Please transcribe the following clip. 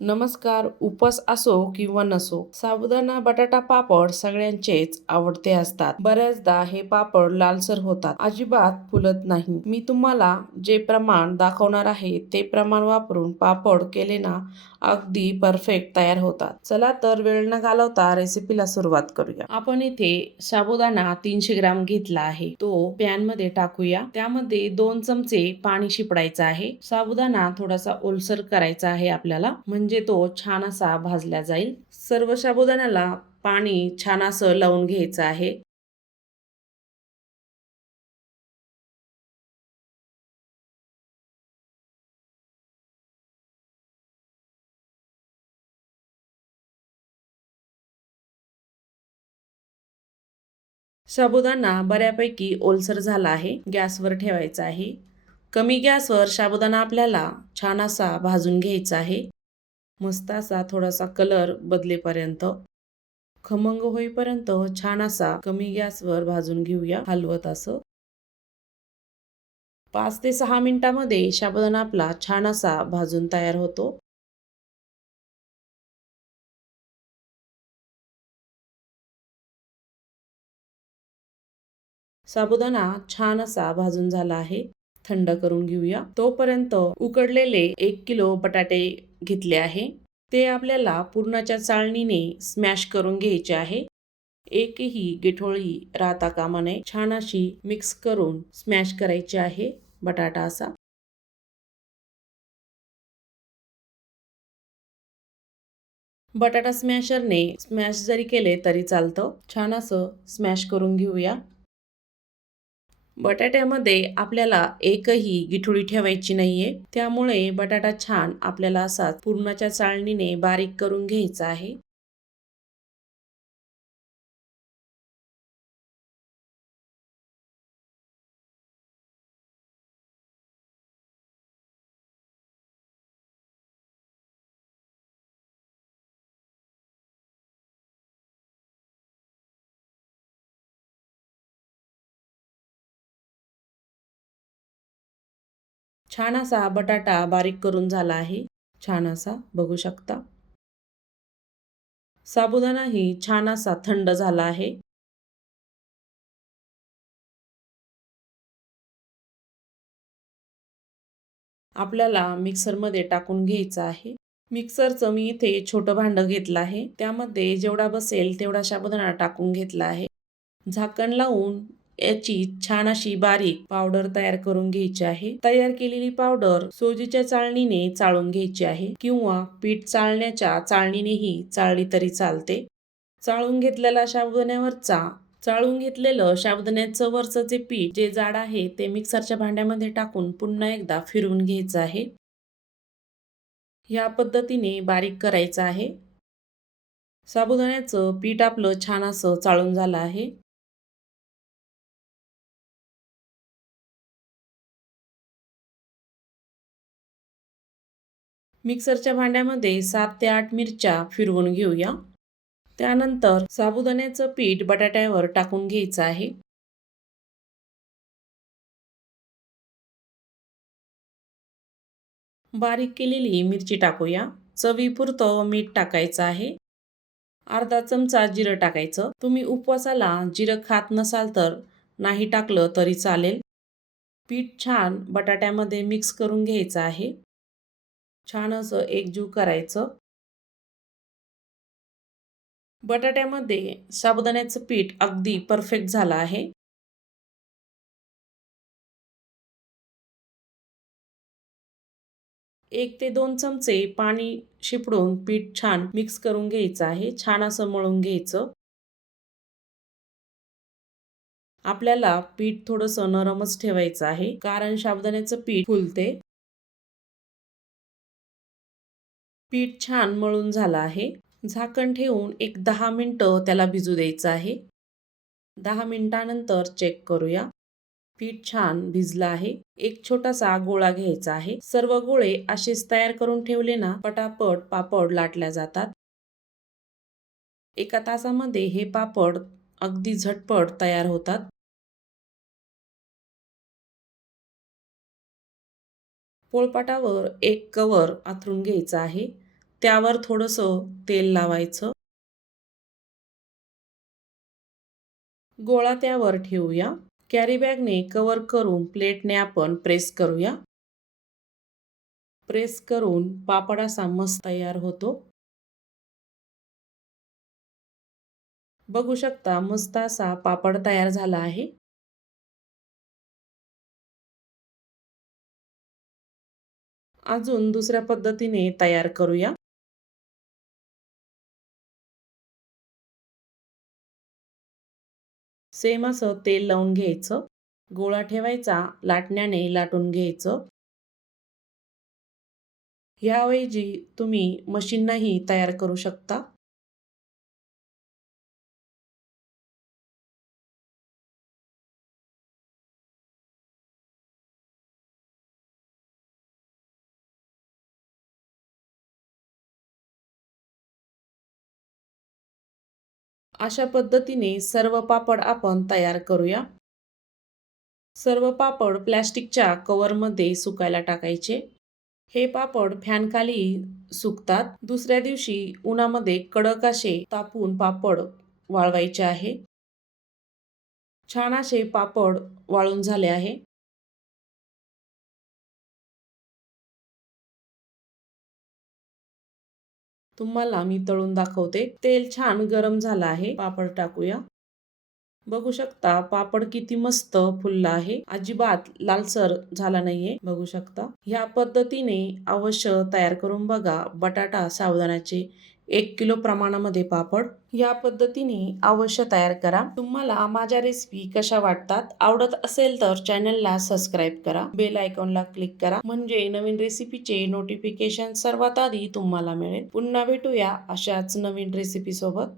नमस्कार उपस असो किंवा नसो साबुदाणा बटाटा पापड सगळ्यांचेच आवडते असतात. बऱ्याचदा हे पापड लालसर होतात. अजिबात फुलत नाही. मी तुम्हाला जे प्रमाण दाखवणार आहे ते प्रमाण वापरून पापड केले ना अगदी परफेक्ट तयार होतात. चला तर वेळ न घालवता रेसिपीला सुरुवात करूया. आपण इथे साबुदाणा तीनशे ग्राम घेतला आहे. तो पॅनमध्ये टाकूया. त्यामध्ये दोन चमचे पाणी शिपडायचं आहे. साबुदाणा थोडासा ओलसर करायचा आहे आपल्याला. म्हणजे म्हणजे तो छान असा भाजला जाईल. सर्व साबुदाण्याला पाणी छान असं लावून घ्यायचं आहे. साबुदाणा बऱ्यापैकी ओलसर झाला आहे. गॅसवर ठेवायचा आहे. कमी गॅसवर साबुदाणा आपल्याला छान असा भाजून घ्यायचा आहे. मस्त असा थोडासा कलर बदलेपर्यंत. खमंग होईपर्यंत छान असा कमी गॅसवर भाजून घेऊया हलवत असं. पाच ते सहा मिनिटामध्ये साबुदाणा आपला छान असा भाजून तयार होतो. साबुदाणा छान असा भाजून झाला आहे. थंड करून घेऊया. तोपर्यंत उकडलेले एक किलो बटाटे घेतले आहे. ते आपल्याला पूर्णाच्या चाळणीने स्मॅश करून घ्यायचे आहे. एकही गिठोळी राहता कामा नये. छान अशी मिक्स करून स्मॅश करायची आहे. बटाटा असा. बटाटा स्मॅशरने स्मॅश जरी केले तरी चालतं. छान असं स्मॅश करून घेऊया. बटाट्यामध्ये आपल्याला एकही गिठोळी ठेवायची नाहीये. त्यामुळे बटाटा छान आपल्याला असा पूर्णाच्या चाळणीने बारीक करून घ्यायचा आहे. छान असा बटाटा बारीक करून झाला आहे. छान असा बघू शकता. साबुदाणाही छान असा थंड झाला आहे. आपल्याला मिक्सरमध्ये टाकून घ्यायचं आहे. मिक्सरचं मी इथे छोटं भांडं घेतलं आहे. त्यामध्ये जेवढा बसेल तेवढा साबुदाणा टाकून घेतला आहे. झाकण लावून याची छान अशी बारीक पावडर तयार करून घ्यायची आहे. तयार केलेली पावडर सोजीच्या चाळणीने चाळून घ्यायची आहे किंवा पीठ चाळण्याच्या चाळणीनेही चाळली तरी चालते. चाळून घेतलेला शाबुदाण्यावरचा चाळून घेतलेलं साबुदाण्याचं वरचं जे पीठ जे जाड आहे ते मिक्सरच्या भांड्यामध्ये टाकून पुन्हा एकदा फिरवून घ्यायचं आहे. या पद्धतीने बारीक करायचं आहे. साबुदाण्याचं पीठ आपलं छान असं चाळून झालं आहे. मिक्सरच्या भांड्यामध्ये सात ते आठ मिरच्या फिरवून घेऊया. त्यानंतर साबुदाण्याचं पीठ बटाट्यावर टाकून घ्यायचं आहे. बारीक केलेली मिरची टाकूया. चवीपुरतं मीठ टाकायचं आहे. अर्धा चमचा जिरं टाकायचं. तुम्ही उपवासाला जिरं खात नसाल तर नाही टाकलं तरी चालेल. पीठ छान बटाट्यामध्ये मिक्स करून घ्यायचं आहे. छान असं एकजीव करायचं. बटाट्यामध्ये साबुदाण्याचं पीठ अगदी परफेक्ट झालं आहे. एक ते दोन चमचे पाणी शिपडून पीठ छान मिक्स करून घ्यायचं आहे. छान असं मळून घ्यायचं. आपल्याला पीठ थोडंसं नरमच ठेवायचं आहे. कारण साबुदाण्याचं पीठ फुलते. पीठ छान मळून झालं आहे. झाकण ठेवून एक दहा मिनटं त्याला भिजू द्यायचं आहे. दहा मिनटानंतर चेक करूया. पीठ छान भिजलं आहे. एक छोटासा गोळा घ्यायचा आहे. सर्व गोळे असेच तयार करून ठेवले ना पटापट पापड लाटल्या जातात. एका तासामध्ये हे पापड अगदी झटपट तयार होतात. पोळपाटावर एक कवर आथरून घ्यायचं आहे. त्यावर थोडंसं तेल लावायचं. गोळा त्यावर ठेवूया. कॅरीबॅगने कवर करून प्लेटने आपण प्रेस करूया. प्रेस करून पापड असा मस्त तयार होतो. बघू शकता मस्त असा पापड तयार झाला आहे. अजून दुसऱ्या पद्धतीने तयार करूया. सेम असं तेल लावून घ्यायचं. गोळा ठेवायचा लाटण्याने लाटून घ्यायचं. ह्याऐवजी तुम्ही मशीननाही तयार करू शकता. अशा पद्धतीने सर्व पापड आपण तयार करूया. सर्व पापड प्लॅस्टिकच्या कवरमध्ये सुकायला टाकायचे. हे पापड फॅनखाली सुकतात. दुसऱ्या दिवशी उन्हामध्ये कडक असे तापून पापड वाळवायचे आहे. छान असे पापड वाळून झाले आहे. तुम्हाला मी तळून दाखवते. तेल छान गरम झालं आहे. पापड टाकूया. बघू शकता पापड किती मस्त फुलला आहे. अजिबात लालसर झाला नाहीये. बघू शकता. ह्या पद्धतीने अवश्य तयार करून बघा. बटाटा सावधानाचे एक किलो प्रमाणामध्ये पापड. या पद्धतीने अवश्य तयार करा. तुम्हाला माझ्या रेसिपी कशा वाटतात आवडत असेल तर चॅनलला सबस्क्राईब करा. बेल आयकॉनला क्लिक करा. म्हणजे नवीन रेसिपीचे नोटिफिकेशन सर्वात आधी तुम्हाला मिळेल. पुन्हा भेटूया अशाच नवीन रेसिपी सोबत.